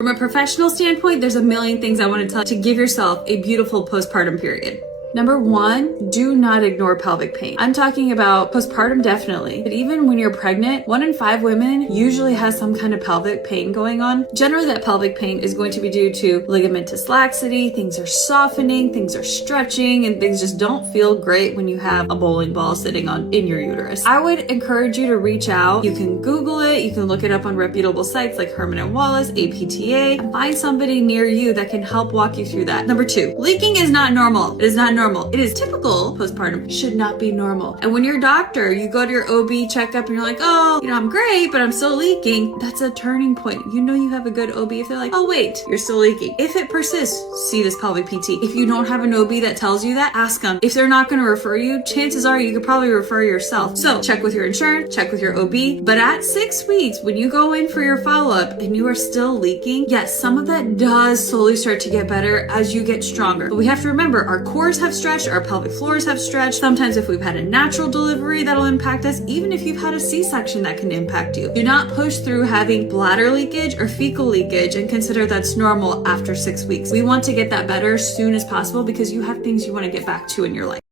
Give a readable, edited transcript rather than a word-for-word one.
From a professional standpoint, there's a million things I want to tell you to give yourself a beautiful postpartum period. Number one, do not ignore pelvic pain. I'm talking about postpartum definitely, but even when you're pregnant, 1 in 5 women usually has some kind of pelvic pain going on. Generally, that pelvic pain is going to be due to ligamentous laxity, things are softening, things are stretching, and things just don't feel great when you have a bowling ball sitting in your uterus. I would encourage you to reach out. You can Google it, you can look it up on reputable sites like Herman and Wallace, APTA, and find somebody near you that can help walk you through that. Number 2, leaking is not normal. It is not normal. It is typical. Postpartum should not be normal. And when you're a doctor, you go to your OB checkup and you're like, oh, I'm great, but I'm still leaking. That's a turning point. You know you have a good OB if they're like, oh wait, you're still leaking. If it persists, see this pelvic PT. If you don't have an OB that tells you that, ask them. If they're not going to refer you, chances are you could probably refer yourself. So check with your insurance, check with your OB. But at 6 weeks, when you go in for your follow-up and you are still leaking, yes, some of that does slowly start to get better as you get stronger. But we have to remember our cores have stretched, our pelvic floors have stretched. Sometimes if we've had a natural delivery, that'll impact us. Even if you've had a C-section, that can impact you. Do not push through having bladder leakage or fecal leakage and consider that's normal after 6 weeks. We want to get that better as soon as possible because you have things you want to get back to in your life.